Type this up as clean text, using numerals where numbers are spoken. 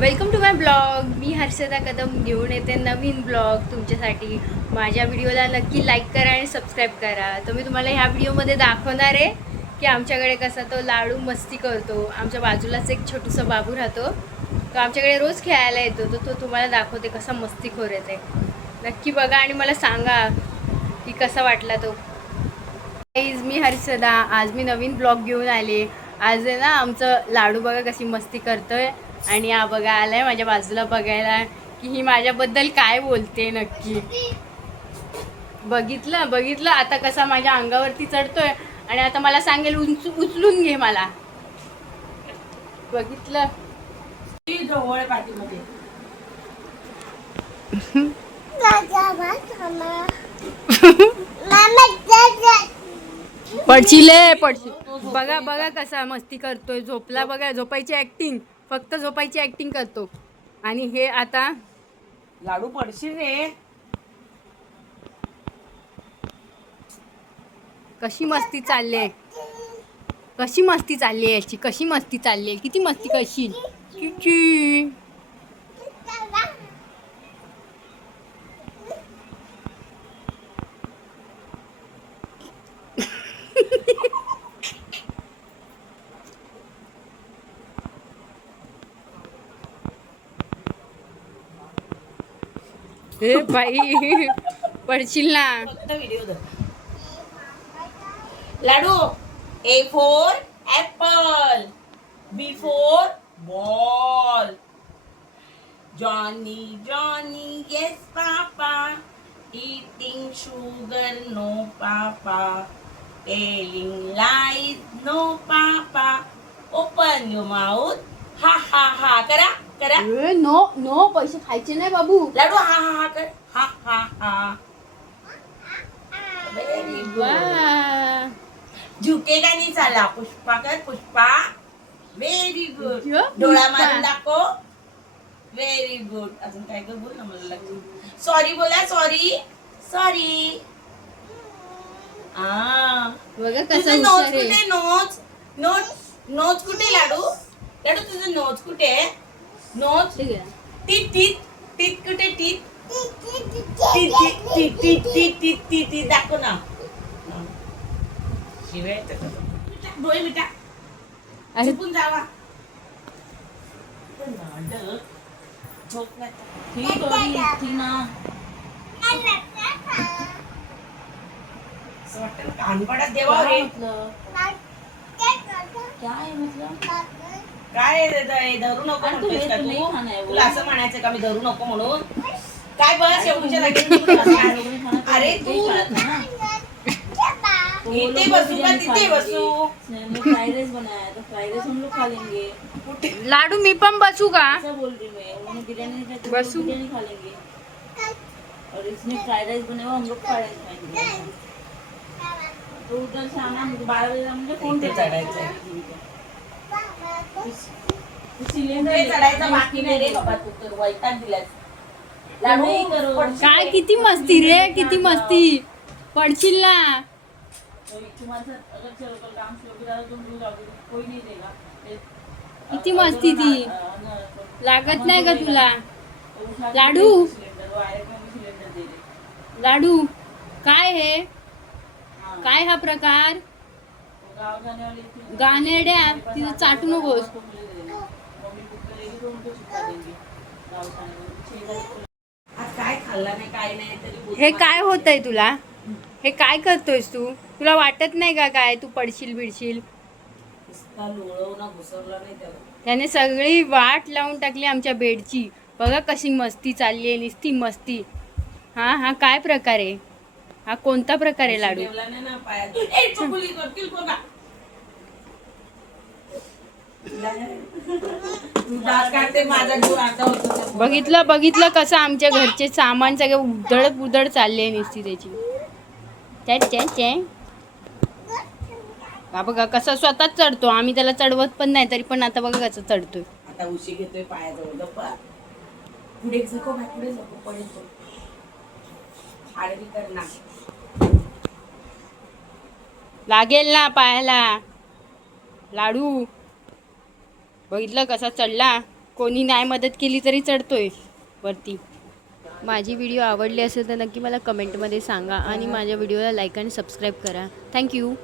Welcome to my blog. मी हर्षदा कदम घेऊन येते नवीन ब्लॉग तुमच्यासाठी. माझ्या व्हिडिओला नक्की लाईक करा आणि सबस्क्राईब करा. तर मी तुम्हाला ह्या व्हिडिओमध्ये दाखवणार आहे की आमच्याकडे कसा तो लाडू मस्ती करतो. आमच्या बाजूलाच एक छोटूसा बाबू राहतो, तो आमच्याकडे रोज खेळायला येतो. तो तुम्हाला दाखवते कसा मस्तीखोर येते. नक्की बघा आणि मला सांगा की कसा वाटला तो. मी हर्षदा, आज मी नवीन ब्लॉग घेऊन आले. आज आहे ना आमचं लाडू बघा कशी मस्ती करतोय आणि हा बघा आलाय माझ्या बाजूला बघायला की ही माझ्याबद्दल काय बोलते नक्की. बघितलं आता कसा माझ्या अंगावरती चढतोय आणि आता मला सांगेल उचलून घे मला. बघितलं जवळ पाठीमध्ये पडशील. बघा कसा मस्ती करतोय. झोपला बघा, झोपायची ऍक्टिंग, फक्त झोपायची ऍक्टिंग करतो. आणि हे आता लाडू पडशील रे. कशी मस्ती चालली याची, कशी मस्ती चालली, किती मस्ती करशील. चिची हे बाई पडशील ना. लाडू. A for apple, B for ball. Johnny, yes papa. Eating sugar, no papa. Telling lies, no papa. Open your mouth, ha. करा. नो पैसे खायचे नाही बाबू. लाडू हा कर, हा. Very good. झुकेगा नाही चाला. पुष्पा कर, पुष्पा. Very good. डोळा मारून दाखव. Very good. अजून काय कर बोल ना, मला लागतं. सॉरी बोला. सॉरी. बघा तुझं कसं नोज हुशार आहे. कुठे? नोज कुठे लाडू तुझं नोज कुठे? नोज. टीत कुठे? टीत दाखव ना. शिवाय डोळे मिटा. झोपून जावा. झोप कानपडात देवा रे. काय धरू नको म्हणतोस का तू? तुला असं म्हणायचं का मी धरू नको म्हणून? काय बस एवढ्या जागी. अरे तू इथे बसू का तिथे बसू? फ्राइड राइस बनाया तो फ्राइड राइस हम लोग खा लेंगे. लाडू मी पण बसू का? ऐसा बोल रही मैं. उन्होंने बिरयानी खाई तो बसू. बिरयानी खा लेंगे और इसने फ्राइड राइस बनाया हम लोग फ्राइड राइस खाएंगे. तो उधर से आना मुझे 12 बजे मुझे फोन पे चढ़ायचं. सिलेंडर चढायचा बाकी नाही रे बाबा. तू तर वैताग दिलास. लाडू करो. काय किती मस्ती रे, किती मस्ती. पडशील ना. तुम्हारे साथ अगर चलो कल काम शुरू हो जाए तो तुम जाओगे, कोई नहीं देगा. किती मस्ती ती. लागत नाही का तुला? लाडू. लाडू काय हे? काय हा प्रकार? गाणेड्या तिथं चाटू नकोस. आज काय खाल्ला नाही काय नाही तरी हे काय होतंय तुला? हे काय करतोयस तू? तुला वाटत नाही का काय तू पडशील बिडशील? लोळवणं घुसवलं नाही त्याला. त्याने सगळी वाट लावून टाकली आमच्या बेडची. बघा कशी मस्ती चालली आहे, नुसती मस्ती. हा काय प्रकार आहे? हा कोणता प्रकार आहे लाडू? ठेवला नाही ना पायात. ए चुकुली करतील बघा. तू दात काढते माझा जीव आता होतो. बघितलं कसं आमच्या घरचे सामान सगळे उधड चालले नुसती त्याची. बघा कसा स्वतःच चढतो. आम्ही त्याला चढवत पण नाही तरी पण आता बघा कसं चढतोय. आता उशी घेतोय पायाजवळ. गप्पा पुढे पडेल. आडवी कर ना. लागेल ना पायाला. लाडू बघितलं कसा चढला. कोणी नाही मदत केली तरी चढतोय वरती. माझी व्हिडिओ आवडली असेल तर नक्की मला कमेंटमध्ये सांगा आणि माझ्या व्हिडिओला लाईक आणि सबस्क्राईब करा. थँक्यू.